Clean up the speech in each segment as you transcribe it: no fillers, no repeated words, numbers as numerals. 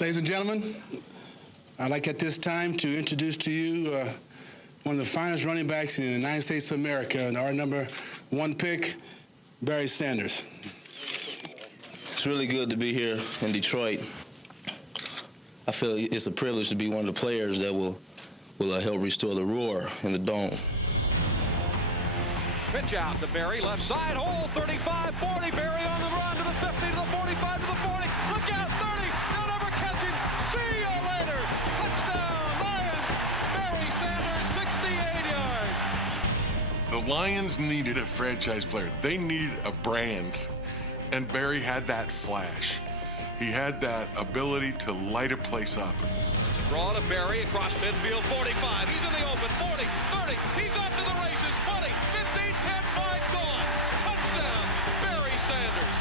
Ladies and gentlemen, I'd like at this time to introduce to you one of the finest running backs in the United States of America, and our #1 pick, Barry Sanders. It's really good to be here in Detroit. I feel it's a privilege to be one of the players that will help restore the roar in the dome. Pitch out to Barry, left side, hole, 35, 40, Barry on the run to the 50, to the 45, to the 40, look out, 30, they'll never catch him, see you later, touchdown, Lions, Barry Sanders, 68 yards. The Lions needed a franchise player. They needed a brand, and Barry had that flash. He had that ability to light a place up. It's a draw to Barry across midfield, 45, he's in the open, 40, 30, he's off to the races, 20, 15, 10, 5, gone. Touchdown, Barry Sanders.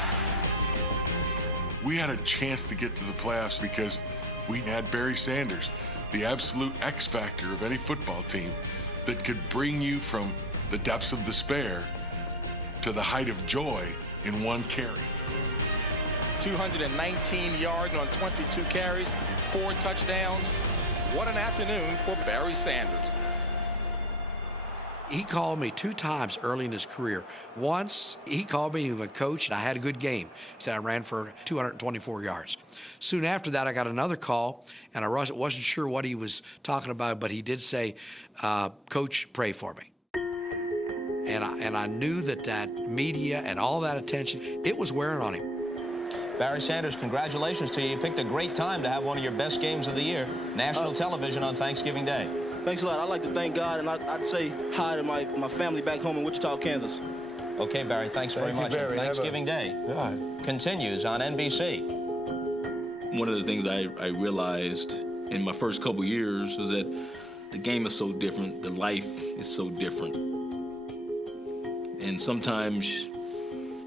We had a chance to get to the playoffs because we had Barry Sanders, the absolute X factor of any football team that could bring you from the depths of despair to the height of joy in one carry. 219 yards on 22 carries, 4 touchdowns. What an afternoon for Barry Sanders. He called me 2 times early in his career. Once, he called me, he was a coach, and I had a good game. He said I ran for 224 yards. Soon after that, I got another call, and I wasn't sure what he was talking about, but he did say, Coach, pray for me. And I knew that media and all that attention, it was wearing on him. Barry Sanders, congratulations to you. You picked a great time to have one of your best games of the year, national television on Thanksgiving Day. Thanks a lot. I'd like to thank God, and I'd say hi to my family back home in Wichita, Kansas. Okay, Barry, thanks very much. Barry. Thanksgiving Day continues on NBC. One of the things I realized in my first couple years was that the game is so different, the life is so different. And sometimes,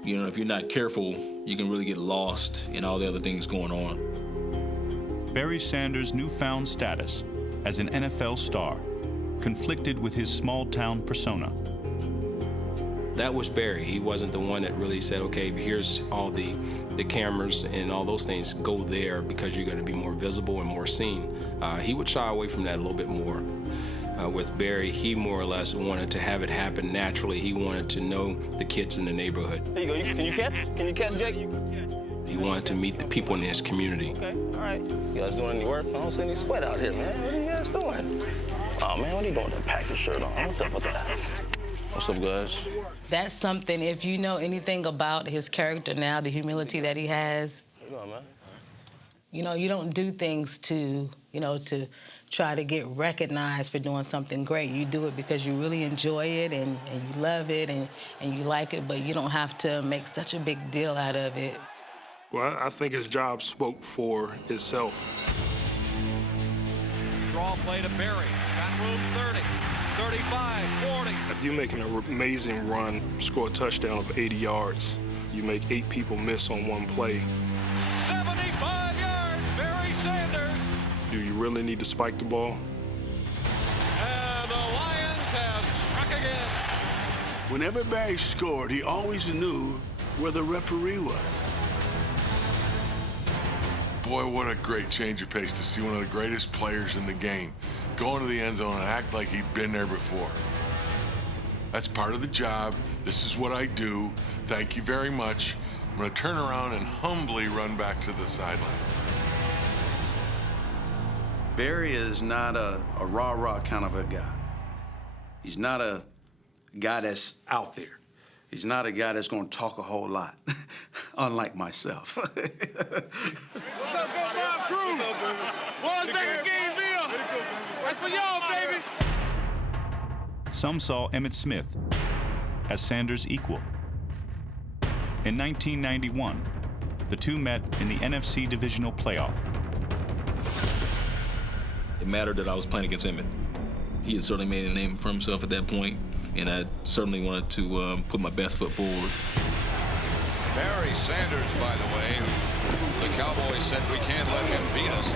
you know, if you're not careful, you can really get lost in all the other things going on. Barry Sanders' newfound status as an NFL star conflicted with his small-town persona. That was Barry. He wasn't the one that really said, okay, here's all the cameras and all those things. Go there because you're going to be more visible and more seen. He would shy away from that a little bit more. With Barry, he more or less wanted to have it happen naturally. He wanted to know the kids in the neighborhood. There you go. Can you catch? Can you catch, Jake? He wanted to meet the people in his community. Okay, all right. You guys doing any work? I don't see any sweat out here, man. What are you guys doing? Oh, man, what are you doing with that pack your shirt on? What's up with that? What's up, guys? That's something, if you know anything about his character now, the humility that he has. How you doing, man? You know, you don't do things to try to get recognized for doing something great. You do it because you really enjoy it and you love it and you like it, but you don't have to make such a big deal out of it. Well, I think his job spoke for itself. Draw play to Barry. Got room 30, 35, 40. If you make an amazing run, score a touchdown of 80 yards, you make 8 people miss on one play. 75 yards, Barry Sanders. Do you really need to spike the ball? And the Lions have struck again. Whenever Barry scored, he always knew where the referee was. Boy, what a great change of pace to see one of the greatest players in the game go into the end zone and act like he'd been there before. That's part of the job. This is what I do. Thank you very much. I'm going to turn around and humbly run back to the sideline. Barry is not a rah-rah kind of a guy. He's not a guy that's out there. He's not a guy that's going to talk a whole lot, unlike myself. What's up, Go Bob Crew? Boys back in Gainesville. That's for y'all, baby. Some saw Emmitt Smith as Sanders' equal. In 1991, the two met in the NFC Divisional Playoff. It mattered that I was playing against Emmett. He had certainly made a name for himself at that point, and I certainly wanted to put my best foot forward. Barry Sanders, by the way, the Cowboys said we can't let him beat us.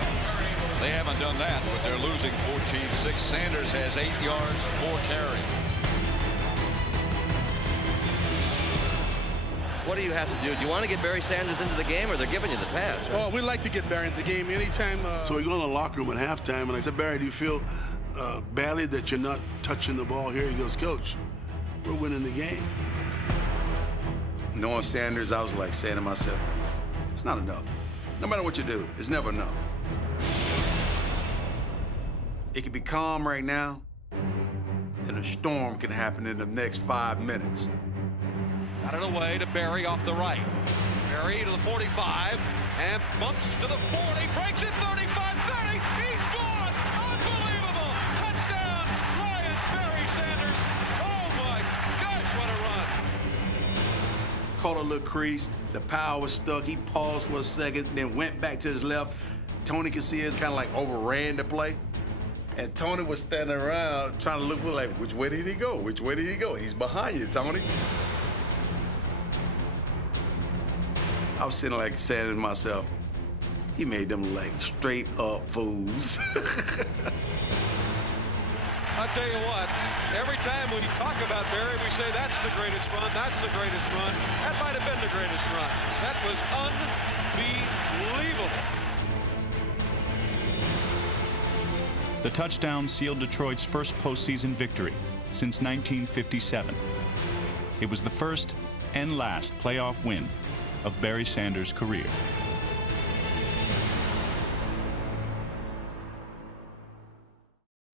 They haven't done that, but they're losing 14-6. Sanders has 8 yards, 4 carries. What do you have to do? Do you want to get Barry Sanders into the game, or they're giving you the pass? Right? Oh, we'd like to get Barry into the game anytime. So we go in the locker room at halftime, and I said, Barry, do you feel badly that you're not touching the ball here? He goes, Coach, we're winning the game. Knowing Sanders, I was like saying to myself, it's not enough. No matter what you do, it's never enough. It can be calm right now, and a storm can happen in the next 5 minutes. Got it away to Barry off the right. Barry to the 45 and bumps to the 40, breaks it 35, 30. He's gone! Unbelievable! Touchdown, Lions, Barry Sanders. Oh my gosh, what a run! Caught a little crease, the power was stuck. He paused for a second, then went back to his left. Tony Casillas kind of like overran the play. And Tony was standing around trying to look for like, which way did he go? Which way did he go? He's behind you, Tony. I was sitting like saying to myself, he made them like straight up fools. I'll tell you what, every time we talk about Barry, we say that's the greatest run, that's the greatest run. That might have been the greatest run. That was unbelievable. The touchdown sealed Detroit's first postseason victory since 1957. It was the first and last playoff win of Barry Sanders' career.